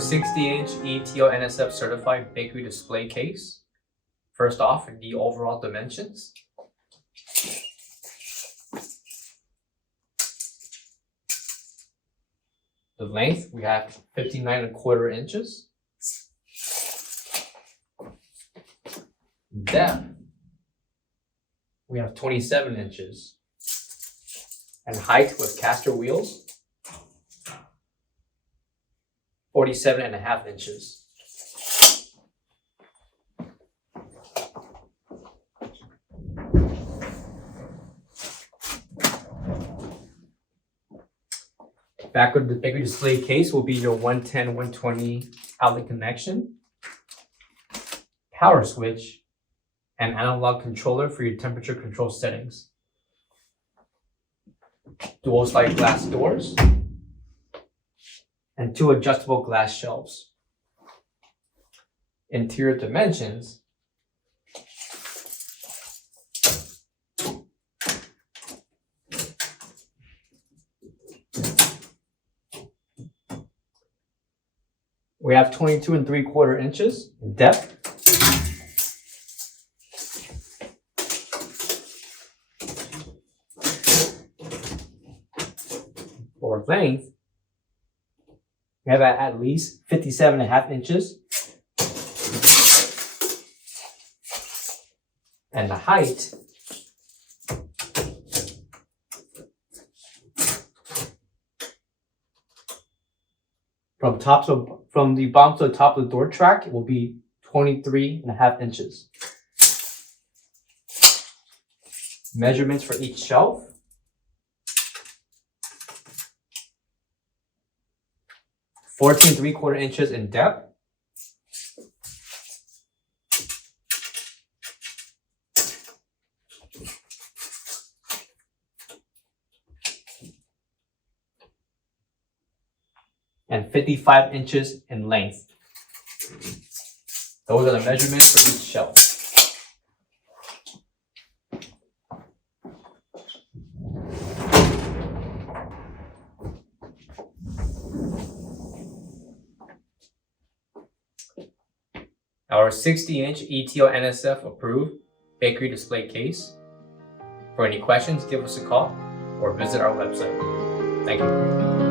Our 60-inch ETL NSF certified bakery display case. First off, the overall dimensions. The length, we have 59¼ inches. Depth, we have 27 inches. And height with caster wheels, 47½ inches. Back of the bakery display case will be your 110/120 outlet connection, power switch, and analog controller for your temperature control settings. Dual slide glass doors, and 2 adjustable glass shelves. Interior dimensions. We have 22¾ inches in depth. For length, we have at least 57½ inches. And the height, from the bottom to the top of the door track, it will be 23½ inches. Measurements for each shelf. 14¾ inches in depth. And 55 inches in length. Those are the measurements for each shelf. Our 60-inch ETL NSF approved bakery display case. For any questions, give us a call or visit our website. Thank you.